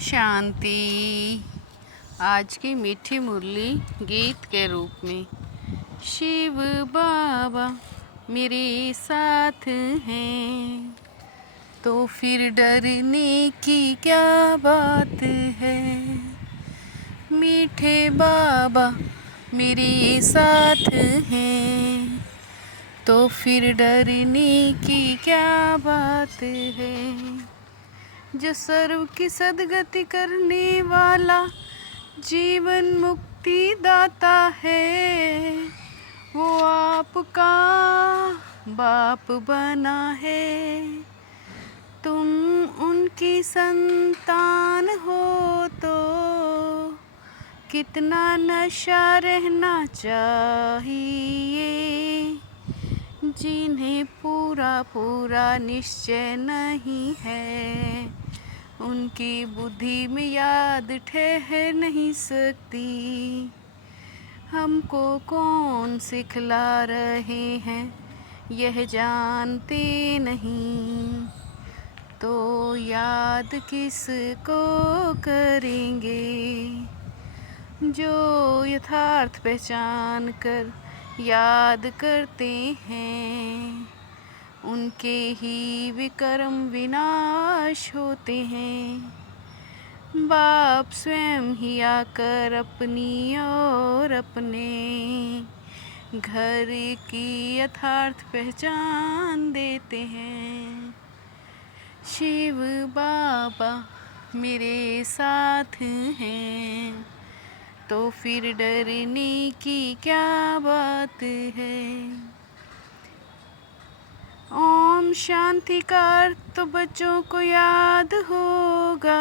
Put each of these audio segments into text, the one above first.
शांति। आज की मीठी मुरली गीत के रूप में। शिव बाबा मेरे साथ हैं तो फिर डरने की क्या बात है। मीठे बाबा मेरे साथ हैं तो फिर डरने की क्या बात है। जो सर्व की सद्गति करने वाला जीवन मुक्ति दाता है, वो आपका बाप बना है। तुम उनकी संतान हो तो कितना नशा रहना चाहिए। जिन्हें पूरा निश्चय नहीं है, उनकी बुद्धि में याद ठहर नहीं सकती। हमको कौन सिखला रहे हैं यह जानते नहीं, तो याद किसको करेंगे। जो यथार्थ पहचान कर याद करते हैं, उनके ही विकर्म विनाश होते हैं। बाप स्वयं ही आकर अपनी और अपने घर की यथार्थ पहचान देते हैं। शिव बाबा मेरे साथ हैं तो फिर डरने की क्या बात है। ओम शांति का अर्थ तो बच्चों को याद होगा।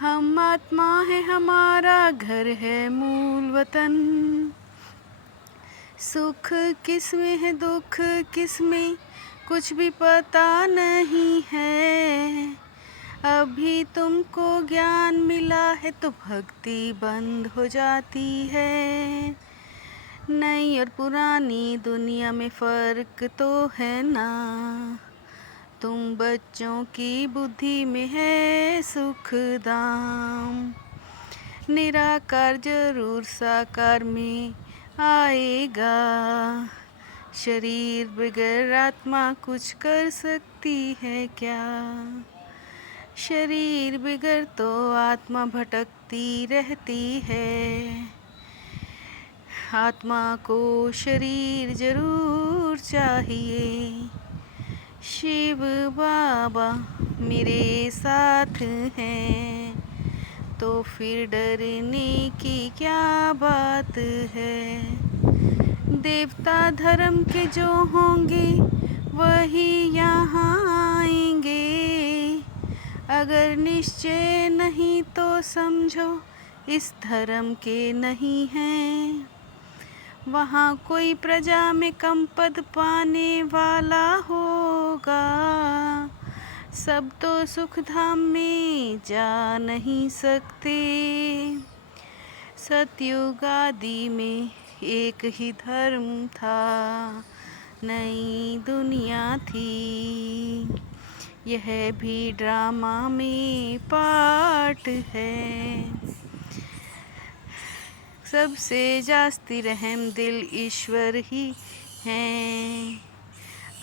हम आत्मा है, हमारा घर है मूल वतन। सुख किसमें है, दुख किसमें, कुछ भी पता नहीं है। अभी तुमको ज्ञान मिला है तो भक्ति बंद हो जाती है। नई और पुरानी दुनिया में फ़र्क तो है ना। तुम बच्चों की बुद्धि में है सुख दाम। निराकार जरूर साकार में आएगा। शरीर बगैर आत्मा कुछ कर सकती है क्या। शरीर बिगड़ तो आत्मा भटकती रहती है। आत्मा को शरीर जरूर चाहिए। शिव बाबा मेरे साथ हैं तो फिर डरने की क्या बात है। देवता धर्म के जो होंगे वही यहाँ आएंगे। अगर निश्चय नहीं तो समझो इस धर्म के नहीं हैं। वहाँ कोई प्रजा में कम पद पाने वाला होगा। सब तो सुख धाम में जा नहीं सकते। सतयुग आदि में एक ही धर्म था, नई दुनिया थी। यह भी ड्रामा में पार्ट है। सबसे जास्ती रहम दिल ईश्वर ही हैं।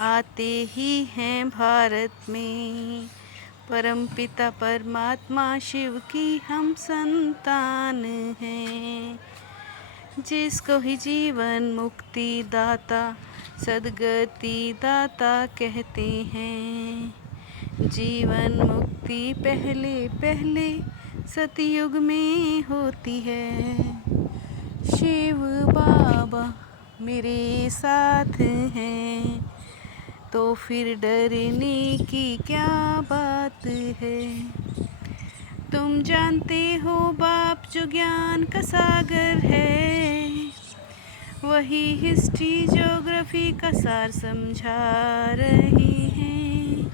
आते ही हैं भारत में। परमपिता परमात्मा शिव की हम संतान हैं। जिसको ही जीवन मुक्ति दाता सद्गति दाता कहते हैं। जीवन मुक्ति पहले सतयुग में होती है। शिव बाबा मेरे साथ हैं तो फिर डरने की क्या बात है। तुम जानते हो बाप जो ज्ञान का सागर है, वही हिस्ट्री ज्योग्राफी का सार समझा रहे हैं।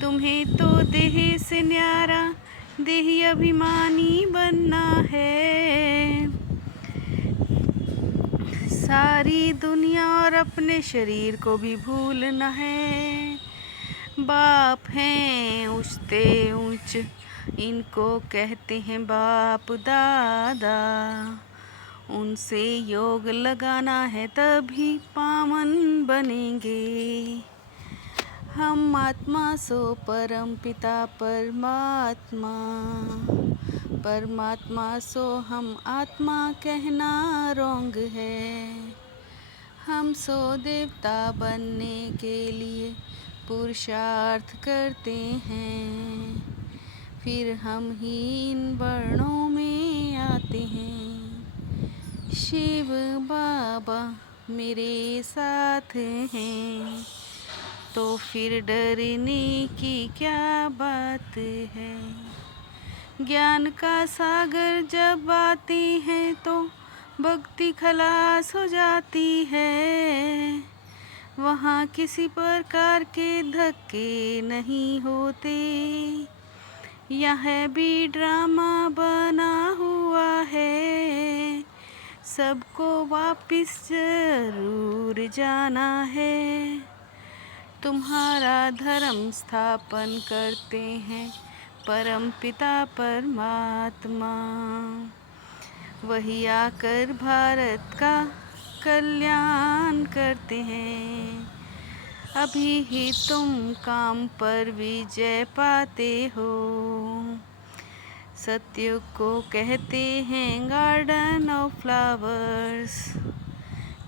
तुम्हें तो देह से न्यारा देही अभिमानी बनना है। सारी दुनिया और अपने शरीर को भी भूलना है। बाप हैं ऊंचते ऊंच, इनको कहते हैं बाप दादा। उनसे योग लगाना है तभी पावन बनेंगे। हम आत्मा सो परम पिता परमात्मा, परमात्मा सो हम आत्मा कहना रोंग है। हम सो देवता बनने के लिए पुरुषार्थ करते हैं, फिर हम ही इन वर्णों में आते हैं। शिव बाबा मेरे साथ हैं, तो फिर डरने की क्या बात है। ज्ञान का सागर जब आती है तो भक्ति खलास हो जाती है। वहाँ किसी प्रकार के धक्के नहीं होते। यह भी ड्रामा बना हुआ है, सबको वापिस जरूर जाना है। तुम्हारा धर्म स्थापन करते हैं परम पिता परमात्मा, वही आकर भारत का कल्याण करते हैं। अभी ही तुम काम पर विजय पाते हो। सत्युग को कहते हैं गार्डन ऑफ फ्लावर्स।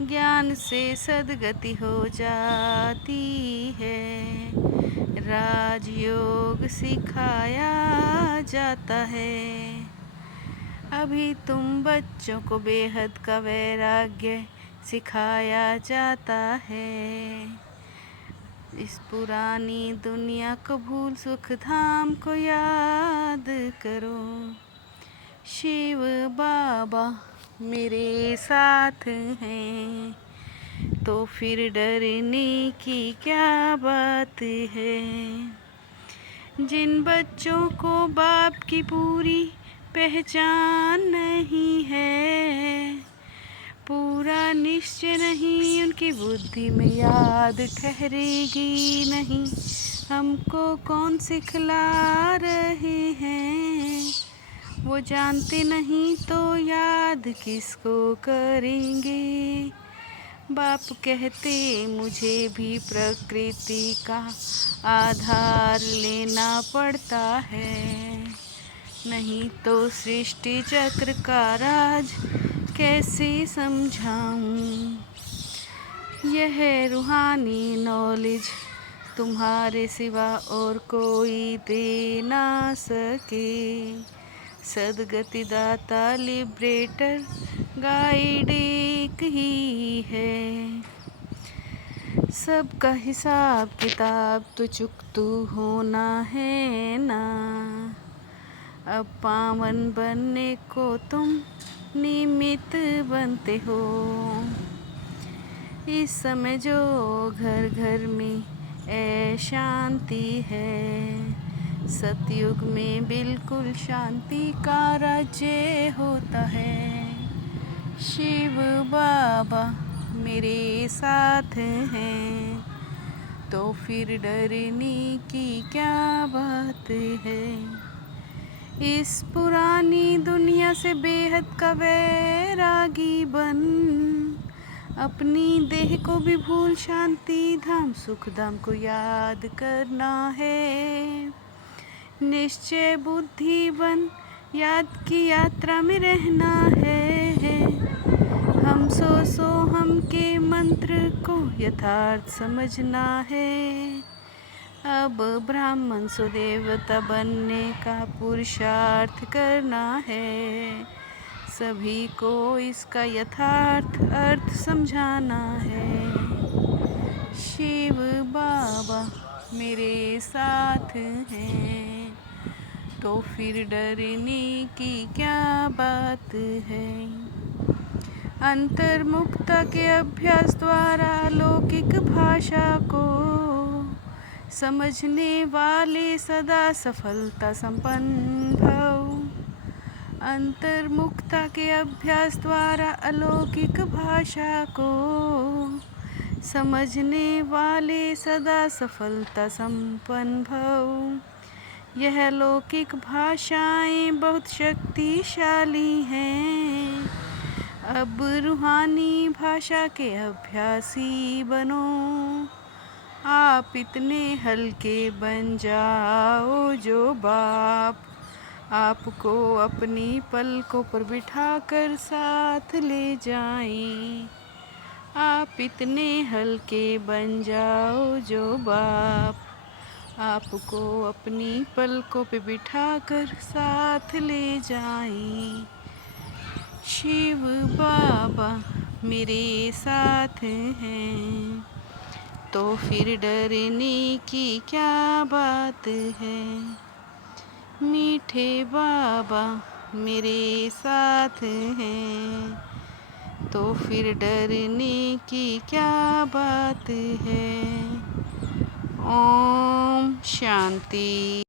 ज्ञान से सद्गति हो जाती है, राजयोग सिखाया जाता है। अभी तुम बच्चों को बेहद का वैराग्य सिखाया जाता है। इस पुरानी दुनिया को भूल सुख धाम को याद करो। शिव बाबा मेरे साथ हैं, तो फिर डरने की क्या बात है। जिन बच्चों को बाप की पूरी पहचान नहीं है, पूरा निश्चय नहीं, उनकी बुद्धि में याद ठहरेगी नहीं। हमको कौन सिखला रहे हैं, वो जानते नहीं तो याद किसको करेंगे। बाप कहते मुझे भी प्रकृति का आधार लेना पड़ता है, नहीं तो सृष्टि चक्र का राज कैसे समझाऊं। यह रूहानी नॉलेज तुम्हारे सिवा और कोई दे ना सके। सदगति दाता लिबरेटर गाइड एक ही है। सबका हिसाब किताब तो चुकतू होना है ना। अब पावन बनने को तुम निमित्त बनते हो। इस समय जो घर घर में शांति है, सतयुग में बिल्कुल शांति का राज्य होता है। शिव बाबा मेरे साथ हैं, तो फिर डरने की क्या बात है। इस पुरानी दुनिया से बेहद का वैरागी बन, अपनी देह को भी भूल शांति धाम सुख धाम को याद करना है। निश्चय बुद्धि बन याद की यात्रा में रहना है। हम सो हम के मंत्र को यथार्थ समझना है। अब ब्राह्मण सो देवता बनने का पुरुषार्थ करना है। सभी को इसका यथार्थ अर्थ समझाना है। शिव बाबा मेरे साथ हैं, तो फिर डरने की क्या बात है। अंतर्मुक्ता के अभ्यास द्वारा लौकिक भाषा को समझने वाले सदा सफलता संपन्न भव। अंतर्मुक्ता के अभ्यास द्वारा अलौकिक भाषा को समझने वाले सदा सफलता संपन्न भव। यह लौकिक भाषाएं बहुत शक्तिशाली हैं, अब रूहानी भाषा के अभ्यासी बनो। आप इतने हल्के बन जाओ जो बाप आपको अपनी पलकों पर बिठाकर साथ ले जाएं। आप इतने हल्के बन जाओ जो बाप आपको अपनी पलकों पे बिठाकर साथ ले जाएं। शिव बाबा मेरे साथ हैं, तो फिर डरने की क्या बात है। मीठे बाबा मेरे साथ हैं, तो फिर डरने की क्या बात है। ओम शांति।